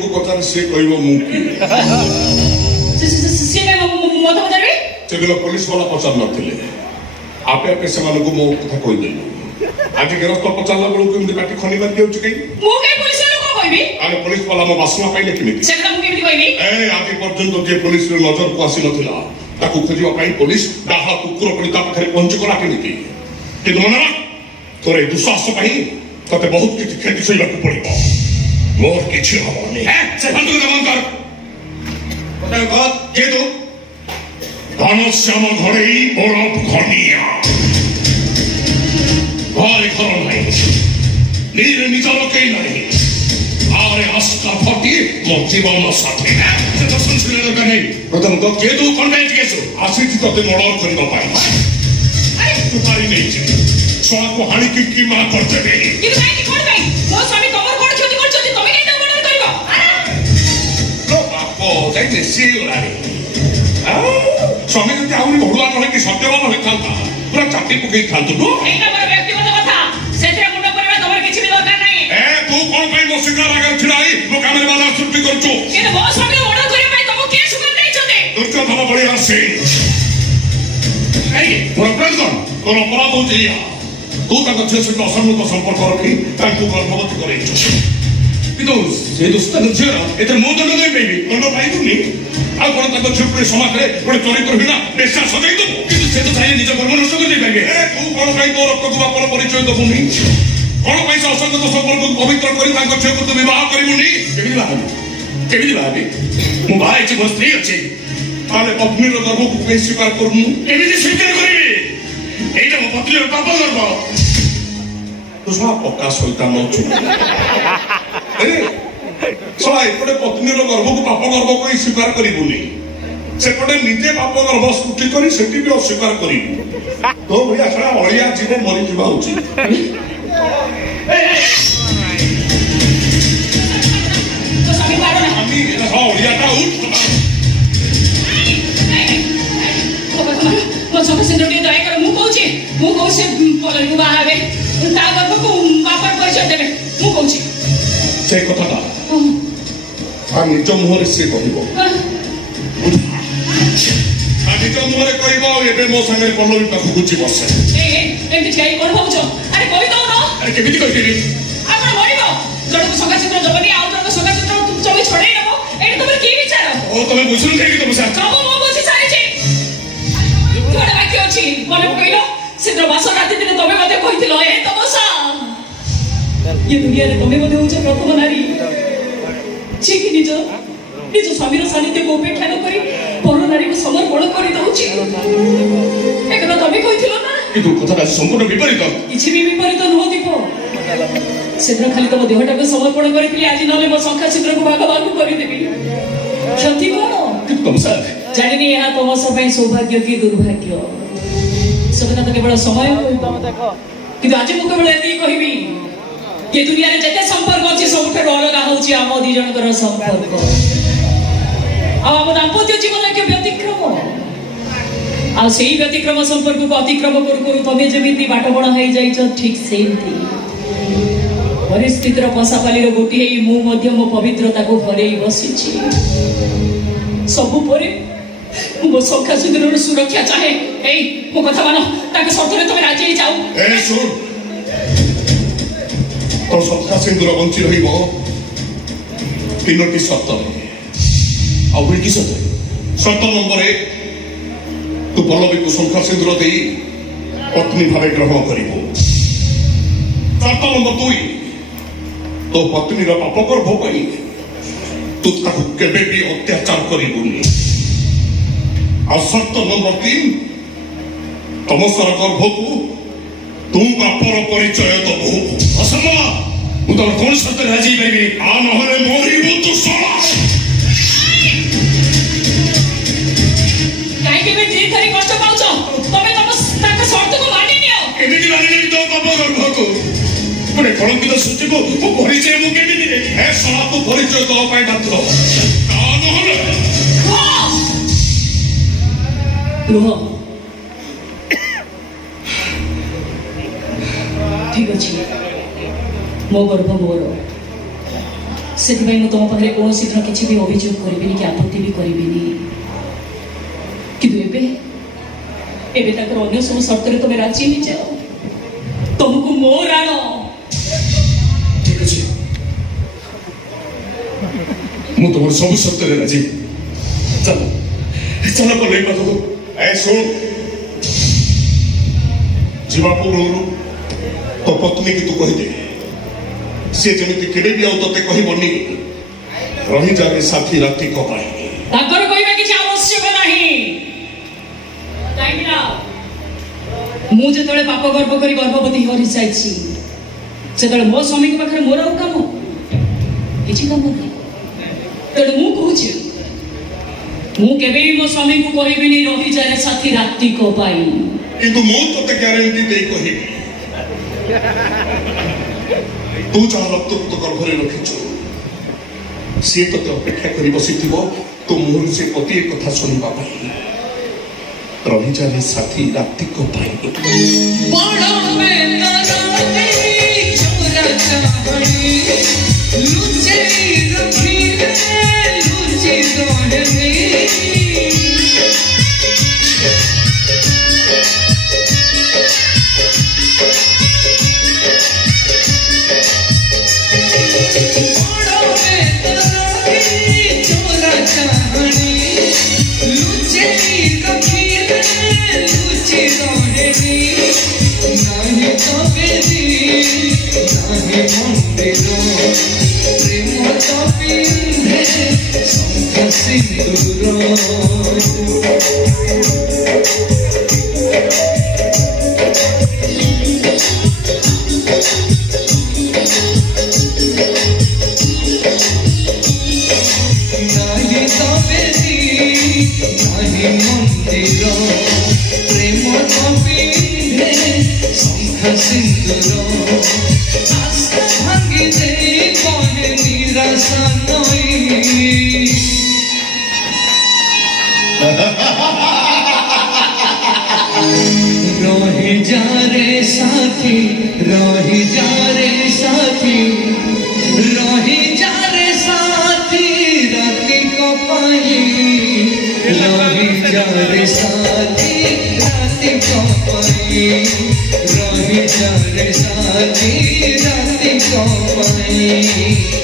को पचार से कहबो मु की से मत बजारे से दिन पुलिस वाला पचार नथिले आपे आपे से मानको मो कथा कहि देलु आज गिरफ्त पचारला बेलू केमति काटी खनी बांधी होछ कई मु के पुलिस वाला को कहबी अरे पुलिस वाला मो बासना पाइले केमिति सेटा मु केमिति कहबी ए आज पर्यंत जे पुलिस रे नजर को आसी नथिला ताकू खोजिबा पाई पुलिस डाहा कुकुर पड़ी ता पाखरे पहुंच गला केमिति कि मना तोरे दुसाहस पाई तते बहुत किछि खेती सहिबा को पड़िबो मोर किछि हबनी है से बंद कर पता बात के तो घनश्याम घरे बरफ घनिया भारी घर नहीं नीर निजर कई नहीं आरे आस्था फटी मो जीवन साथी से तो सुन सुन दरकार नहीं प्रथम तो के तू कन्वेंट केसु आसी थी तते मर्डर करबा पाई अरे तू पारी नहीं छी सोना को हानि की मां करते बे कि भाई की कोन भाई मो स्वामी कमर कोन छोटी कोन छोटी तमे केटा मर्डर करबो अरे लो बापो जाई ने सी उलारे स्वामी যদি আউরি ভড়ুয়া নহে কি সত্যবান হই থালতা পুরা চাটি পকেই থালতু নো এইটা বড় ব্যক্তিগত কথা সেটা মুন্ড করিবা তোমার কিছু भी দরকার নাই তু কোন পাই মো শিকার আগে ছিড়াই মো কামের বালা ছুটি করছো কিন্তু বস স্বামী মর্ডর করিবা পাই তুমি কে সুগার দেইছতে দুর্গা ধরা বড়ি আসে এই মোর প্রেজন কোন অপরাধ হচ্ছে ইয়া তু তাকে ঝিও সহিত অসম্মত সম্পর্ক রখি তাকে গর্ভবতী করেছ কিন্তু সে দোস্ত ঝিও এতে মো দণ্ড দেই পাইবি দণ্ড পাইবুনি ଆଉ କଣ ତାଙ୍କ ଝିଅପୁରୀ ସମାଜରେ ଗୋଟେ ଚରିତ୍ରହୀନ ବେଶ୍ୟା ସଜାଇ ଦେବୁ କିନ୍ତୁ ସେ ତ ଚାହିଁଲେ ନିଜ କର୍ମ ନଷ୍ଟ କରିଦେଇପାରିବେ ତୁ କଣ ପାଇଁ ତୋ ରକ୍ତକୁ ବାପର ପରିଚୟ ଦେବୁନି କଣ ପାଇଁ ସେ ଅସଙ୍ଗତ ସମ୍ପର୍କକୁ ପବିତ୍ର କରି ତାଙ୍କ ଝିଅକୁ ତୁ ବିବାହ କରିବୁନି କେମିତି ଭାବି ମୁଁ ବାହା ହେଇଛି ମୋ ସ୍ତ୍ରୀ ଅଛି ତାହେଲେ ପତ୍ନୀର ଗର୍ଭକୁ କେହି ସ୍ୱୀକାର କରୁନୁ କେମିତି ସ୍ୱୀକାର କରିବି ଏଇଟା ମୋ ପତ୍ନୀର ପାପ ଗର୍ଭ ତୁ ଶଳା ପକ୍କା ସୈତାନ ଅଛୁ ଶଳା ଏପଟେ ପତ୍ନୀର ଗର୍ଭକୁ ପାପ ଗର୍ଭ କହି ସ୍ୱୀକାର କରିବୁନି ସେପଟେ ନିଜେ ପାପ ଗର୍ଭ ସୃଷ୍ଟି କରି ସେଠି ବି ଅସ୍ୱୀକାର କରିବୁ ତୋ ଭଳିଆ ଶଳା ଅଳିଆ ଜୀବ ମରିଯିବା ଉଚିତ ଅଳିଆଟା ସେ କଥାଟା ନିଜ ମୁହଁରେ ସିଏ କହିବ ନିଜ ମୁହଁରେ କହିବ ଏବେ ମୋ ସାଙ୍ଗରେ ପଲ୍ଲବୀ ପାଖକୁ ଯିବ ସେ କେମିତି କହିଥିଲି ଆପଣ ମରିବ ଜଣକୁ ସଙ୍ଗାଚିତ୍ର ଦେବନି ଆଉ ଜଣକୁ ସଙ୍ଗାଚିତ୍ର ଜମି ଛଡେଇ ନେବ ଏଇଟା ତମର କି ବିଚାର ଓ ତମେ ବୁଝୁନ କାହିଁକି ତମେ ସବୁ ମୁଁ ବୁଝି ସାରିଛି ଗୋଟେ ବାକ୍ୟ ଅଛି ମନେ ପକେଇଲ ସେଦିନ ବାସ ରାତି ଦିନେ ତମେ ମୋତେ କହିଥିଲ ଏ ତମସା ये दुनिया रे तमे मध्ये होछ प्रथम नारी जे कि निज स्वामीर सानिध्य को उपेक्षा न करी पर नारी को समर्पण करी दउछि एकदा तमे कहिथिलो ना কিন্তু কথাটা সম্পূর্ণ বিপরীত কিছু भी विपरीत न होतिपो सेद्र खाली तम देहटा को समर्पण करितली आज नले मो संख्या चित्र को भागवान करि देबी क्षति कोन तुम साथ जानिनी यहा तम सब सौभाग्य की दुर्भाग्य सबना तो केवल समय देखो किंतु आज मु केवल एति कहिबी ये दुनिया रे जते संपर्क अछि सबठे अलग होछि आम दि जनकर संपर्क आम दाम्पत्य जीवन के व्यतिक्रम आ सेही व्यतिक्रम संपर्क को अतिक्रम करू करू तमे जेमिति बाट बण होई जाइछ ठीक सेमति परिस्थितिर पसापाली रो गोटी हेई मु मध्य मो पवित्रता को घरेई बसिछि सबु परे मो सखा सिंदूर सुरक्षा चाहे एई मो कथा मानो ताके शर्त रे तमे राजी जाऊ ए सुन तो सखा सिंदूर बंची रहिबो तीनोटी शर्त आउरी की शर्त नंबर 1 तू पल्लवी को सखा सिंदूर देई पत्नी भावे ग्रहण करिबो शर्त नंबर 2 तो पत्नी रा पाप गर्भ पई तू ताकू केबे भी अत्याचार करिबुनी आ शर्त नंबर 3 तमसर गर्भ को तू बापर परिचय दबु असम्भव मु तो कोन शर्त राजी पाइबी आ नहले मरिबो तू सला काहे के जे खरी कष्ट पाउछ तमे तम ताक शर्त को मानि नियो केमिति मानि नि तो बापर गर्भ को पुणे कलंकित सृष्टि को मु परिचय मु केमिति दे हे सला तू परिचय दो पाई बाध्य आ नहले रुह ठीक अच्छे मो गर्भ मोर से तुम पाखे कौन दिन किसी भी अभियोग करी कि आपत्ति भी करी कि अन्य सब शर्त तुम राजी हो जाओ तुमको मोर आण ठीक अच्छे मु तुम सब शर्त राजी चल चल कल पाखक ए शुण जीवा पूर्व तो पत्नी की तू कहीदे सी जमी केवे भी आते कहबनी रही जाए साथी राति कपाई आवश्यक नहीं मुझे पाप गर्भ कर गर्भवती हो जाए मो स्वामी पाखे मोर आ कम किसी कम नहीं तेणु मुझे मुझे मो स्वामी को कहबी रही जाए साथी राति कपाई किंतु मु तोते ग्यारंटी दे कहि तू जहाँ रक्त गर्भरे रखिଛୁ सी तोते अपेक्षा कर बसी तो मुहर से पति एक कथा सुनवा रही जाए साथी राति को रही जा रे साथी रही जा रे साथी रही जा रे साथी राति को पाई रही जा रे साथी राति को पाई रही जा रे साथी राति को पाई